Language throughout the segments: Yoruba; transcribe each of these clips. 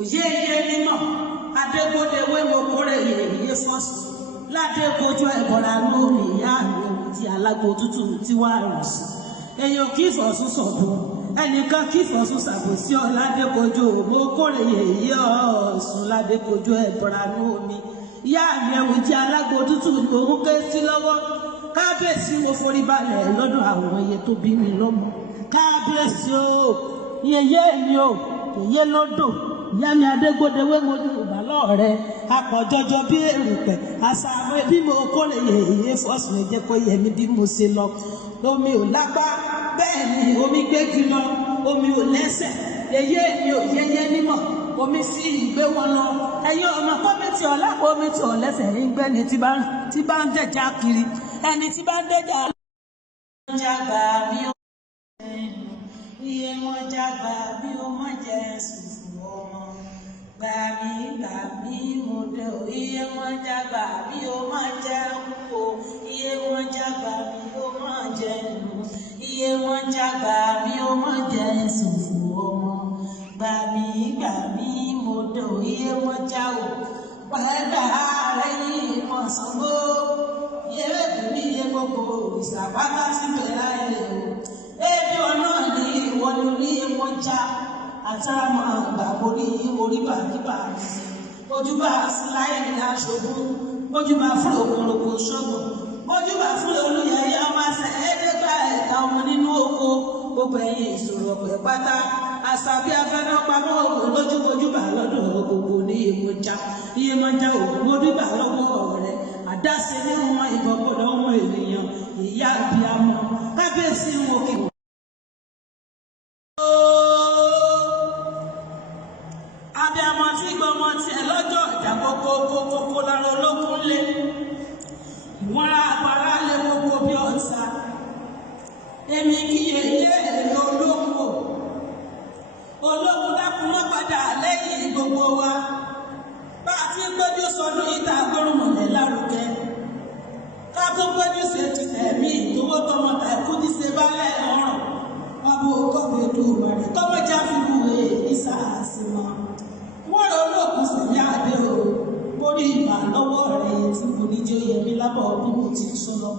òyeye mímọ́ adégbòdewé mo kórè yèyé fọ́sù ládékojú ẹ̀bọ̀ra lórí ìyá mi ti alágbó tútù tí wàá rùn sí èèyàn kì í fọ̀sùn sọ̀dún ẹnìkan kì í fọ̀sùn ṣàbòsí ọ ládékojú mo kórè yèyé ọ̀sùn ládékojú ẹ̀bọ̀ra lómi ìyá mi ẹ̀wù tí alágbó tútù òun ké sí lọ́wọ́ kábíyèsí mo forí balẹ̀ lọ́dọ̀ àwọn iye tó bí mi lọ́mọ kábíyèsí o yèyé mi o yèyé lọ́dọ̀ ìyá mi adégbòdewé mo dùbà lọ́ọ̀rẹ́ apọ̀jọjọ bí èrùpẹ̀ àṣà àwọn ẹbí mo kórè yèyé fọ́sùn ẹ̀jẹ̀ kó yẹ mi bí mo ṣe lọ omi ò lápá bẹ́ẹ̀ ni omi gbégi lọ omi ò lẹ́sẹ̀ yèyé mi ò yẹyẹ nímọ̀ omi sí ìgbé wọn lọ ẹ̀yin ọmọ kọ́mẹ́tì ọ̀lápọ̀ omi tí ò lẹ́sẹ̀ ń gbẹ́ ni tí bá ń dẹ̀já kiri ẹni tí bá ń dẹ̀já jágbà bí ó iye wọn jágbà bí ó mọ̀ jẹ́ sùfù ọmọ gbà mí mo dé o iye wọn jágbà bí ó mọ̀ jẹ́ kúkú iye wọn jágbà bí ó mọ̀ jẹ́ nù iye wọn jágbà bí ó mọ̀ jẹ́ sùfù ọmọ gbà mí mo dé o iye wọn já o pẹ̀lú ààrẹ yìí mọ̀ sanwó iye bẹ̀rẹ̀ bí iye gbogbo ìsàpátá sí bẹ̀rẹ̀ ayé o ebi ọ̀nà ní ìwọ ni orí wọn já àtàràmọ̀ àgbà orí bàbíbà ojúbà síláyé ní aṣojú ojúbà fún òkúròkò ṣọ́gbọ̀n ojúbà fún olùyẹyẹ ọmọ ẹ̀ẹ́dẹ́gbà ẹ̀ta ọmọ nínú oko gbogbo ẹ̀yìn ìṣòro ọ̀pẹ̀ pátá àṣàbí afẹ́fẹ́ pamọ́ ògùn lójúbà lọ́dọ̀ gbogbo ní Iyemọja ògùn ojúbà lọ́wọ́ rẹ̀ àdáṣe ní wọn ìbọ̀bọ̀dọ̀ ọmọ ènìyàn ìyá ìbíamọ kábíyèsí wọn kì í. Abíamọ tí gbọmọ tiẹ̀ lọ́jọ́ ìjà kókó lára olókùn lé ìwọ́n ra àpárá lé gbogbo bí ọ̀sà èmi kì í yé èrè olókùn dákun mọ́ padà lẹ́yìn gbogbo wa bá a ti gbójú sọdún ìta gbórùmọ̀lẹ́ lárugẹ ká tó gbójú ṣe ti tẹ̀mí ìtòwó tọmọ tàìkú ti ṣe bálẹ̀ ọ̀ràn ọbọ̀ kọ́bẹ̀ tó rẹ̀ kọ́mọ́já fífú ìsà àsìmọ́ wọ́n lọ olókùn sì ní àdé o mórí ìgbà lọ́wọ́ rẹ̀ tí kò ní jẹ́ yẹmí lábọ̀ bí mo ti sọ lọ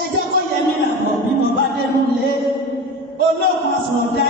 ẹ jẹ́ kó yẹmí làbọ̀ bí mo bá dẹnu lé olókùn àsọ̀rọ̀dá